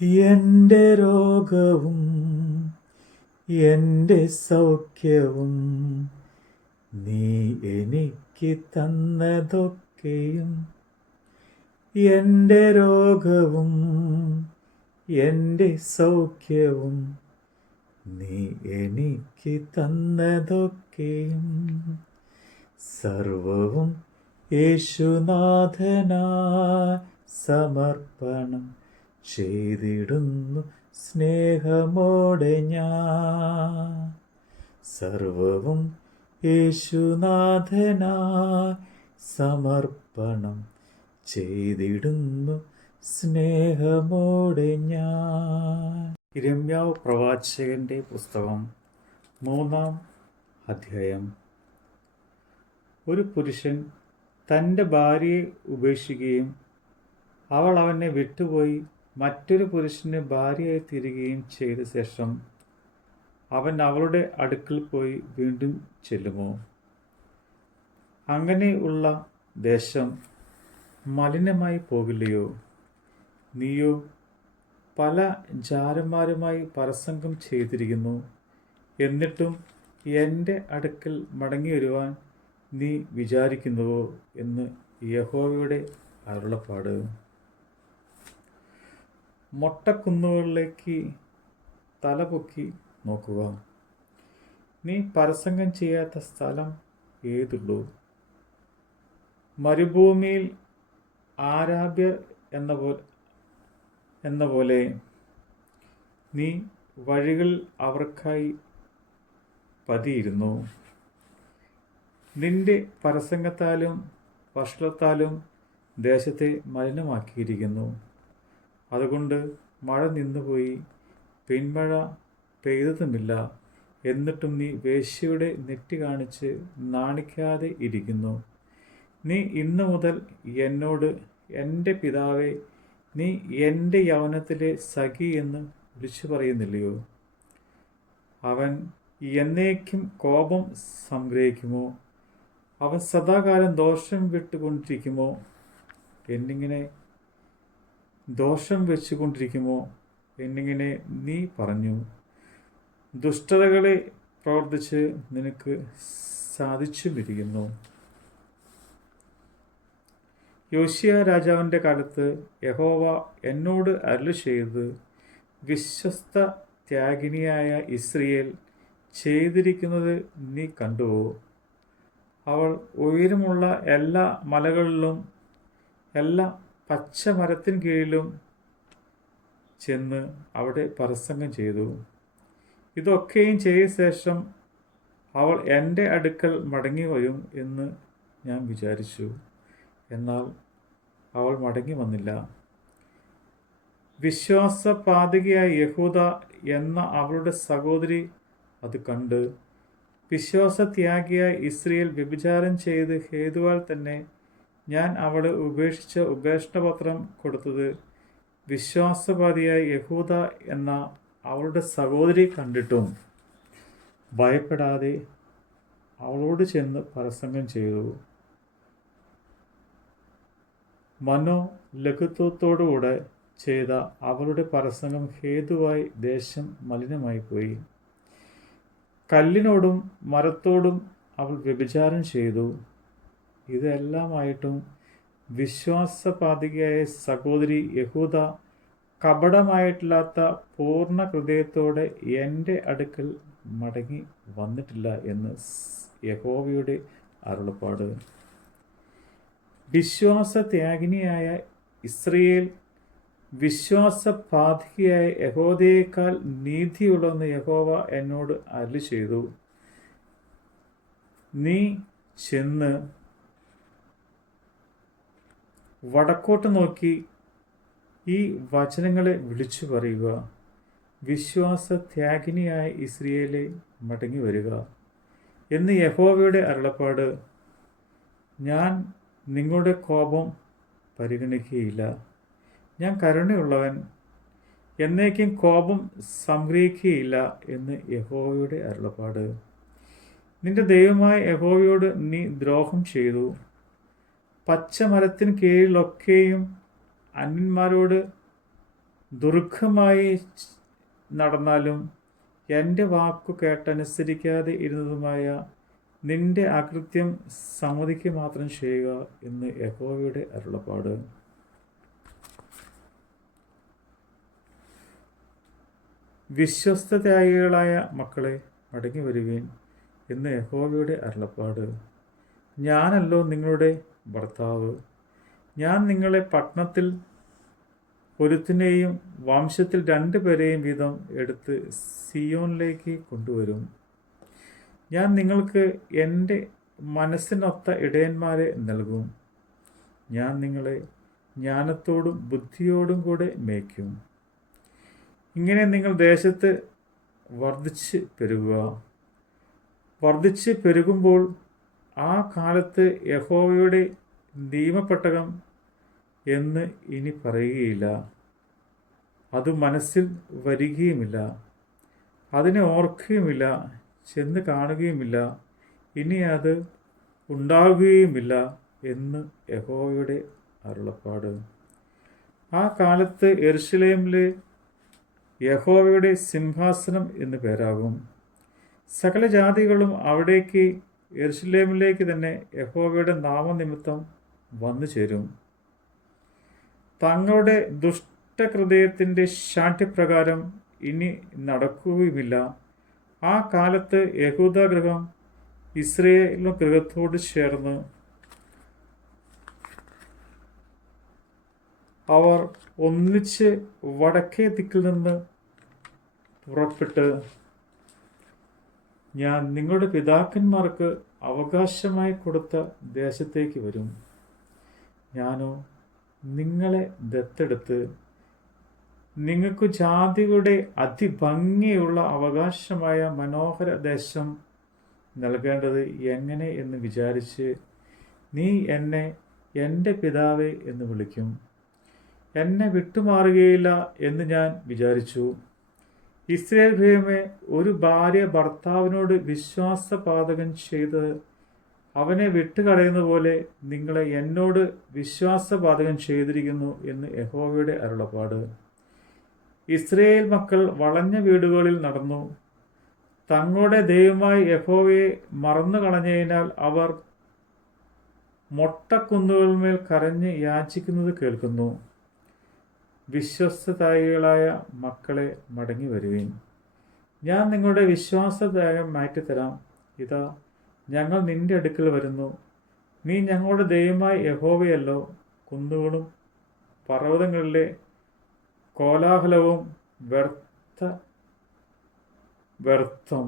എൻ്റെ രോഗവും എൻ്റെ സൗഖ്യവും നീ എനിക്ക് തന്നതൊക്കെയും. എൻ്റെ രോഗവും എൻ്റെ സൗഖ്യവും നീ എനിക്ക് തന്നതൊക്കെയും. സർവവും യേശുനാഥനായി സമർപ്പണം ചെയ്തിടുന്നു സ്നേഹമോടെ ഞാൻ. സർവവും യേശുനാഥനായി സമർപ്പണം ചെയ്തിടുന്നു സ്നേഹമോടെ ഞാൻ. യിരെമ്യാവ് പ്രവാചകന്റെ പുസ്തകം 3-ാം അധ്യായം. ഒരു പുരുഷൻ തൻ്റെ ഭാര്യയെ ഉപേക്ഷിക്കുകയും അവൾ അവനെ വിട്ടുപോയി മറ്റൊരു പുരുഷന് ഭാര്യയായി തീരുകയും ചെയ്ത ശേഷം അവൻ അവളുടെ അടുക്കൽ പോയി വീണ്ടും ചെല്ലുമോ? അങ്ങനെയുള്ള ദേശം മലിനമായി പോകില്ലയോ? നീയോ പല ജാരന്മാരുമായി പരസംഗം ചെയ്തിരിക്കുന്നു. എന്നിട്ടും എൻ്റെ അടുക്കൽ മടങ്ങി വരുവാൻ നീ വിചാരിക്കുന്നുവോ എന്ന് യഹോവയുടെ അരുളപ്പാട്. മൊട്ടക്കുന്നുകളിലേക്ക് തലപൊക്കി നോക്കുക. നീ പരസംഗം ചെയ്യാത്ത സ്ഥലം ഏതുള്ളൂ? മരുഭൂമിയിൽ ആരാബ്യർ എന്ന പോലെ നീ വഴികൾ അവർക്കായി പതിയിരുന്നു. നിന്റെ പരസംഗത്താലും വഷളത്താലും ദേശത്തെ മലിനമാക്കിയിരിക്കുന്നു. അതുകൊണ്ട് മഴ നിന്നുപോയി, പിന്മഴ പെയ്തതുമില്ല. എന്നിട്ടും നീ വേശ്യയുടെ നെറ്റി കാണിച്ച് നാണിക്കാതെ ഇരിക്കുന്നു. നീ ഇന്നു മുതൽ എന്നോട് എൻ്റെ പിതാവേ, നീ എൻ്റെ യൗവനത്തിലെ സഖി എന്ന് വിളിച്ചു പറയുന്നില്ലയോ? അവൻ എന്നേക്കും കോപം സംഗ്രഹിക്കുമോ? അവൻ സദാകാലം ദോഷം വിട്ടുകൊണ്ടിരിക്കുമോ? എന്നിങ്ങനെ ദോഷം വെച്ചുകൊണ്ടിരിക്കുമോ എന്നിങ്ങനെ നീ പറഞ്ഞു. ദുഷ്ടതകളെ പ്രവർത്തിച്ച് നിനക്ക് സാധിച്ചുമിരിക്കുന്നു. യോശിയ രാജാവിൻ്റെ കാലത്ത് യഹോവ എന്നോട് അരുളി ചെയ്തത് വിശ്വസ്ത ത്യാഗിനിയായ ഇസ്രയേൽ ചെയ്തിരിക്കുന്നത് നീ കണ്ടുവോ? അവൾ ഉയരമുള്ള എല്ലാ മലകളിലും എല്ലാ പച്ചമരത്തിൻ കീഴിലും ചെന്ന് അവിടെ പരസംഗം ചെയ്തു. ഇതൊക്കെയും ചെയ്ത ശേഷം അവൾ എൻ്റെ അടുക്കൽ മടങ്ങി വരും എന്ന് ഞാൻ വിചാരിച്ചു. എന്നാൽ അവൾ മടങ്ങി വന്നില്ല. വിശ്വാസപാതകിയായ യഹൂദ എന്ന അവളുടെ സഹോദരി അത് കണ്ട്, വിശ്വാസത്യാഗിയായ ഇസ്രയേൽ വ്യഭിചാരം ചെയ്ത് ഹേതുവാൽ തന്നെ ഞാൻ അവളെ ഉപേക്ഷിച്ച ഉപേക്ഷണപത്രം കൊടുത്തത് വിശ്വാസപാതിയായ യഹൂദ എന്ന അവളുടെ സഹോദരി കണ്ടിട്ടും ഭയപ്പെടാതെ അവളോട് ചെന്ന് പരസംഗം ചെയ്തു. മനോലഘുത്വത്തോടുകൂടെ ചെയ്ത അവളുടെ പരസംഗം ഹേതുവായി ദേശം മലിനമായിപ്പോയി. കല്ലിനോടും മരത്തോടും അവൾ വ്യഭിചാരം ചെയ്തു. ഇതെല്ലാമായിട്ടും വിശ്വാസപാതികയായ സഹോദരി യഹൂദ കപടമായിട്ടില്ലാത്ത പൂർണ്ണ ഹൃദയത്തോടെ എൻ്റെ അടുക്കൽ മടങ്ങി വന്നിട്ടില്ല എന്ന് യഹോവയുടെ അരുളപ്പാട്. വിശ്വാസത്യാഗിനിയായ ഇസ്രയേൽ വിശ്വാസപാതികയായ യഹോദയേക്കാൾ നീതിയുള്ളതെന്ന് യഹോവ എന്നോട് അരുളി ചെയ്തു. നീ ചെന്ന് വടക്കോട്ട് നോക്കി ഈ വചനങ്ങളെ വിളിച്ചു പറയുക. വിശ്വാസത്യാഗിനിയായ ഇസ്രയേലെ, മടങ്ങി വരിക എന്ന് യഹോവയുടെ അരുളപ്പാട്. ഞാൻ നിങ്ങളുടെ കോപം പരിഗണിക്കുകയില്ല. ഞാൻ കരുണയുള്ളവൻ, എന്നേക്കും കോപം സംഗ്രഹിക്കുകയില്ല എന്ന് യഹോവയുടെ അരുളപ്പാട്. നിന്റെ ദൈവമായ യഹോവയോട് നീ ദ്രോഹം ചെയ്തു. പച്ചമരത്തിന് കീഴിലൊക്കെയും അന്യന്മാരോട് ദുർഘമായി നടന്നാലും എൻ്റെ വാക്കു കേട്ടനുസരിക്കാതെ ഇരുന്നതുമായ നിന്റെ അകൃത്യം സമ്മതിക്കുക മാത്രം ചെയ്യുക എന്ന് യഹോവയുടെ അരുളപ്പാട്. വിശ്വസ്തത്യാഗികളായ മക്കളെ, മടങ്ങി വരുവീൻ എന്ന് യഹോവയുടെ അരുളപ്പാട്. ഞാനല്ലോ നിങ്ങളുടെ ഭർത്താവ്. ഞാൻ നിങ്ങളെ പട്ടണത്തിൽ ഒരുത്തിനെയും വംശത്തിൽ 2 പേരെയും വീതം എടുത്ത് സിയോനിലേക്ക് കൊണ്ടുവരും. ഞാൻ നിങ്ങൾക്ക് എൻ്റെ മനസ്സിനൊത്ത ഇടയന്മാരെ നൽകും. ഞാൻ നിങ്ങളെ ജ്ഞാനത്തോടും ബുദ്ധിയോടും കൂടെ മേയ്ക്കും. ഇങ്ങനെ നിങ്ങൾ ദേശത്ത് വർദ്ധിച്ച് പെരുകുക. വർദ്ധിച്ച് പെരുകുമ്പോൾ ആ കാലത്ത് യഹോവയുടെ നിയമപ്പെട്ടകം എന്ന് ഇനി പറയുകയില്ല. അത് മനസ്സിൽ വരികയുമില്ല. അതിനെ ഓർക്കുകയുമില്ല. ചെന്ന് കാണുകയുമില്ല. ഇനി അത് ഉണ്ടാകുകയുമില്ല എന്ന് യഹോവയുടെ അരുളപ്പാട്. ആ കാലത്ത് യെരൂശലേമിൽ യഹോവയുടെ സിംഹാസനം എന്ന് പേരാകും. സകല ജാതികളും അവിടേക്ക് യെരൂശലേമിലേക്ക് തന്നെ യഹോവയുടെ നാമനിമിത്തം വന്നു ചേരും. തങ്ങളുടെ ദുഷ്ടഹൃദയത്തിൻ്റെ ശാഠ്യപ്രകാരം ഇനി നടക്കുകയുമില്ല. ആ കാലത്ത് യഹൂദ ഗൃഹം ഇസ്രായേൽ ഗൃഹത്തോട് ചേർന്ന് അവർ ഒന്നിച്ച് വടക്കേ ദിക്കിൽ നിന്ന് പുറപ്പെട്ട് ഞാൻ നിങ്ങളുടെ പിതാക്കന്മാർക്ക് അവകാശമായി കൊടുത്ത ദേശത്തേക്ക് വരും. ഞാനോ നിങ്ങളെ ദത്തെടുത്ത് നിങ്ങൾക്ക് ജാതികളുടെ അതിഭംഗിയുള്ള അവകാശമായ മനോഹര ദേശം നൽകേണ്ടത് എങ്ങനെ എന്ന് വിചാരിച്ച് നീ എന്നെ എൻ്റെ പിതാവേ എന്ന് വിളിക്കും. എന്നെ വിട്ടുമാറുകയില്ല എന്ന് ഞാൻ വിചാരിച്ചു. ഇസ്രായേൽ ഗൃഹമേ, ഒരു ഭാര്യ ഭർത്താവിനോട് വിശ്വാസപാതകം ചെയ്ത് അവനെ വിട്ടുകളയുന്ന പോലെ നിങ്ങളെ എന്നോട് വിശ്വാസപാതകം ചെയ്തിരിക്കുന്നു എന്ന് യഹോവയുടെ അരുളപ്പാട്. ഇസ്രായേൽ മക്കൾ വളഞ്ഞ വീടുകളിൽ നടന്നു. തങ്ങളുടെ ദൈവമായ യഹോവയെ മറന്നു കളഞ്ഞതിനാൽ അവർ മൊട്ടക്കുന്നുകളിന്മേൽ കരഞ്ഞ് യാചിക്കുന്നത് കേൾക്കുന്നു. വിശ്വസ്തതായികളായ മക്കളെ, മടങ്ങി വരുവീൻ. ഞാൻ നിങ്ങളുടെ വിശ്വാസത്യാഗം മാറ്റിത്തരാം. ഇതാ, ഞങ്ങൾ നിന്റെ അടുക്കൽ വരുന്നു. നീ ഞങ്ങളുടെ ദൈവമായ യഹോവയല്ലോ. കുന്നുകളും പർവ്വതങ്ങളിലെ കോലാഹലവും വ്യർത്ഥം.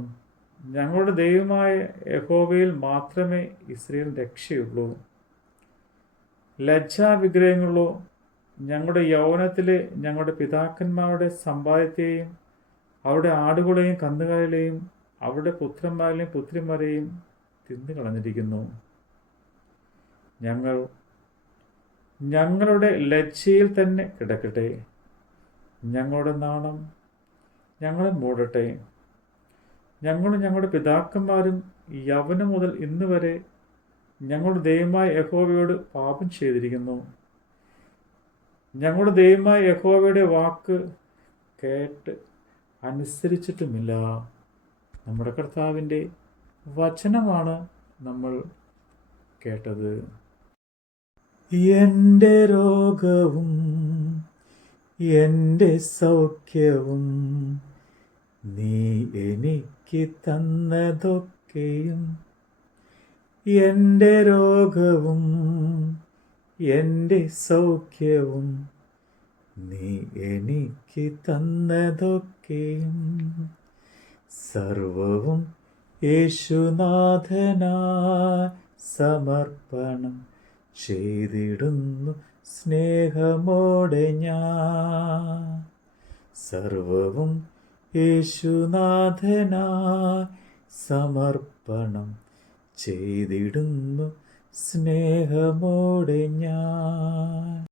ഞങ്ങളുടെ ദൈവമായ യഹോവയിൽ മാത്രമേ ഇസ്രായേൽ രക്ഷയുള്ളൂ. ലജ്ജാവിഗ്രഹങ്ങളോ ഞങ്ങളുടെ യൗവനത്തിലെ ഞങ്ങളുടെ പിതാക്കന്മാരുടെ സമ്പാദ്യത്തെയും അവരുടെ ആടുകളെയും കന്നുകാലികളെയും അവരുടെ പുത്രന്മാരെയും പുത്രിമാരെയും തിന്നു കളഞ്ഞിരിക്കുന്നു. ഞങ്ങൾ ഞങ്ങളുടെ ലജ്ജയിൽ തന്നെ കിടക്കട്ടെ. ഞങ്ങളുടെ നാണം ഞങ്ങളെ മൂടട്ടെ. ഞങ്ങളും ഞങ്ങളുടെ പിതാക്കന്മാരും യൗവനം മുതൽ ഇന്ന് വരെ ഞങ്ങളുടെ ദൈവമായ യഹോവയോട് പാപം ചെയ്തിരിക്കുന്നു. ഞങ്ങളുടെ ദൈവമായ യഹോവയുടെ വാക്ക് കേട്ട് അനുസരിച്ചിട്ടുമില്ല. നമ്മുടെ കർത്താവിൻ്റെ വചനമാണ് നമ്മൾ കേട്ടത്. എൻ്റെ രോഗവും എൻ്റെ സൗഖ്യവും നീ എനിക്ക് തന്നതൊക്കെയും. എൻ്റെ രോഗവും എൻ്റെ സൗഖ്യവും നീ എനിക്ക് തന്നതൊക്കെയും. സർവവും യേശുനാഥനായി സമർപ്പണം ചെയ്തിടുന്നു സ്നേഹമോടെ ഞാൻ. സർവവും യേശുനാഥനായി സമർപ്പണം ചെയ്തിടുന്നു സ്നേഹമോടെ ഞാൻ.